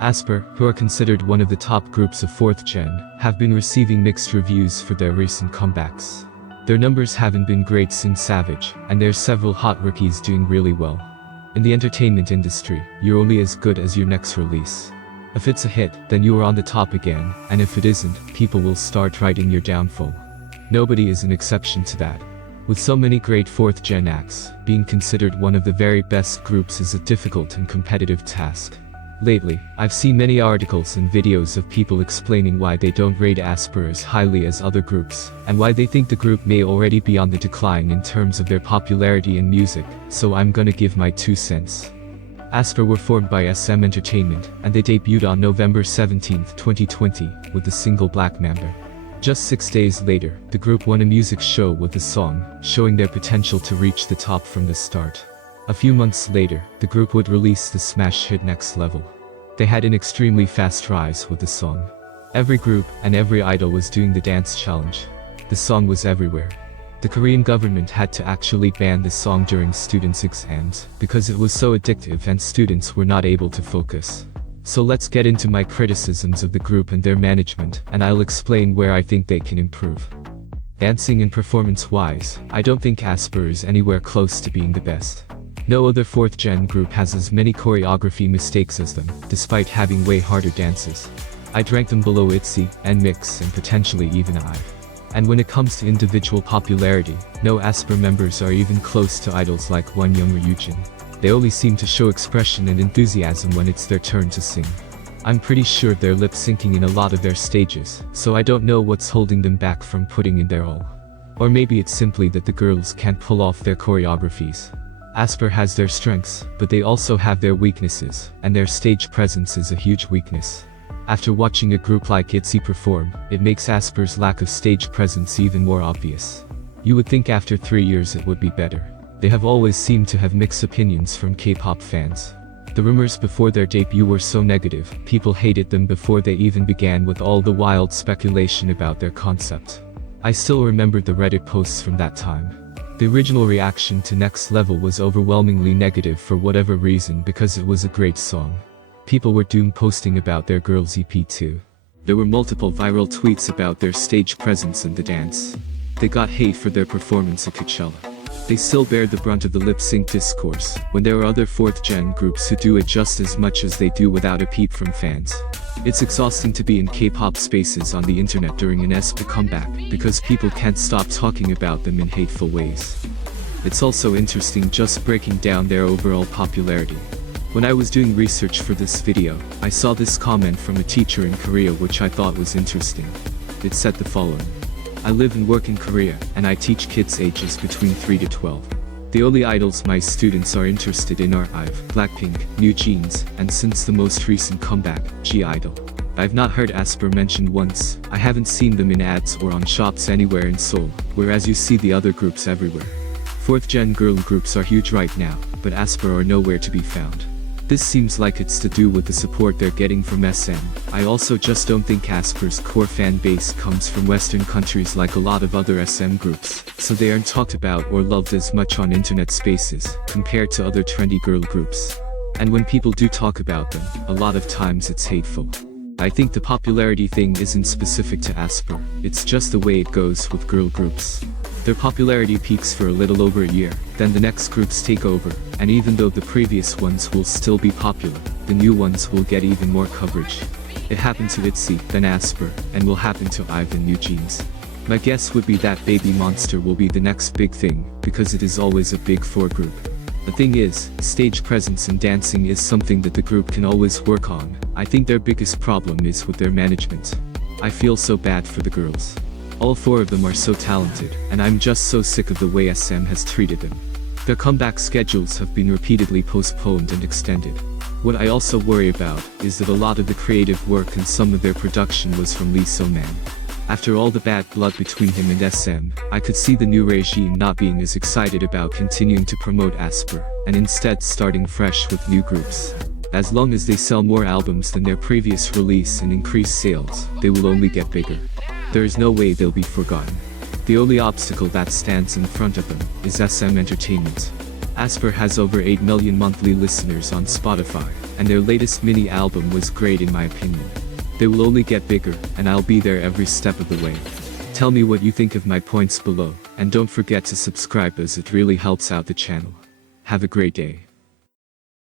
Aespa, who are considered one of the top groups of 4th gen, have been receiving mixed reviews for their recent comebacks. Their numbers haven't been great since Savage, and there's several hot rookies doing really well. In the entertainment industry, you're only as good as your next release. If it's a hit, then you are on the top again, and if it isn't, people will start writing your downfall. Nobody is an exception to that. With so many great 4th gen acts, being considered one of the very best groups is a difficult and competitive task. Lately, I've seen many articles and videos of people explaining why they don't rate Aespa as highly as other groups, and why they think the group may already be on the decline in terms of their popularity in music, so I'm gonna give my 2 cents. Aespa were formed by SM Entertainment, and they debuted on November 17, 2020, with the single Black Mamba. Just 6 days later, the group won a music show with the song, showing their potential to reach the top from the start. A few months later, the group would release the smash hit Next Level. They had an extremely fast rise with the song. Every group and every idol was doing the dance challenge. The song was everywhere. The Korean government had to actually ban the song during students' exams, because it was so addictive and students were not able to focus. So let's get into my criticisms of the group and their management, and I'll explain where I think they can improve. Dancing and performance-wise, I don't think Aespa is anywhere close to being the best. No other 4th gen group has as many choreography mistakes as them, despite having way harder dances. I'd rank them below Itzy, and Mix, and potentially even IVE. And when it comes to individual popularity, no Aespa members are even close to idols like Wonyoung or Yujin. They only seem to show expression and enthusiasm when it's their turn to sing. I'm pretty sure they're lip-syncing in a lot of their stages, so I don't know what's holding them back from putting in their all. Or maybe it's simply that the girls can't pull off their choreographies. Aespa has their strengths, but they also have their weaknesses, and their stage presence is a huge weakness. After watching a group like ITZY perform, it makes Aespa's lack of stage presence even more obvious. You would think after 3 years it would be better. They have always seemed to have mixed opinions from K-pop fans. The rumors before their debut were so negative, people hated them before they even began, with all the wild speculation about their concept. I still remember the Reddit posts from that time. The original reaction to Next Level was overwhelmingly negative for whatever reason, because it was a great song. People were doom posting about their girls' EP too. There were multiple viral tweets about their stage presence and the dance. They got hate for their performance at Coachella. They still bear the brunt of the lip-sync discourse, when there are other 4th gen groups who do it just as much as they do without a peep from fans. It's exhausting to be in K-pop spaces on the internet during an Aespa comeback, because people can't stop talking about them in hateful ways. It's also interesting just breaking down their overall popularity. When I was doing research for this video, I saw this comment from a teacher in Korea which I thought was interesting. It said the following: "I live and work in Korea, and I teach kids ages between 3 to 12. The only idols my students are interested in are IVE, Blackpink, New Jeans, and since the most recent comeback, G-Idol. I've not heard Aespa mentioned once. I haven't seen them in ads or on shops anywhere in Seoul, whereas you see the other groups everywhere. 4th gen girl groups are huge right now, but Aespa are nowhere to be found. This seems like it's to do with the support they're getting from SM. I also just don't think Aespa's core fan base comes from Western countries like a lot of other SM groups, so they aren't talked about or loved as much on internet spaces, compared to other trendy girl groups. And when people do talk about them, a lot of times it's hateful. I think the popularity thing isn't specific to Aespa, it's just the way it goes with girl groups. Their popularity peaks for a little over a year, then the next groups take over, and even though the previous ones will still be popular, the new ones will get even more coverage. It happened to ITZY, then Aespa, and will happen to IVE and New Jeans. My guess would be that Baby Monster will be the next big thing, because it is always a big 4 group. The thing is, stage presence and dancing is something that the group can always work on. I think their biggest problem is with their management. I feel so bad for the girls. All 4 of them are so talented, and I'm just so sick of the way SM has treated them. Their comeback schedules have been repeatedly postponed and extended. What I also worry about is that a lot of the creative work and some of their production was from Lee So-man. After all the bad blood between him and SM, I could see the new regime not being as excited about continuing to promote Aespa, and instead starting fresh with new groups. As long as they sell more albums than their previous release and increase sales, they will only get bigger. There is no way they'll be forgotten. The only obstacle that stands in front of them is SM Entertainment. Aespa has over 8 million monthly listeners on Spotify, and their latest mini album was great in my opinion. They will only get bigger, and I'll be there every step of the way. Tell me what you think of my points below, and don't forget to subscribe as it really helps out the channel. Have a great day.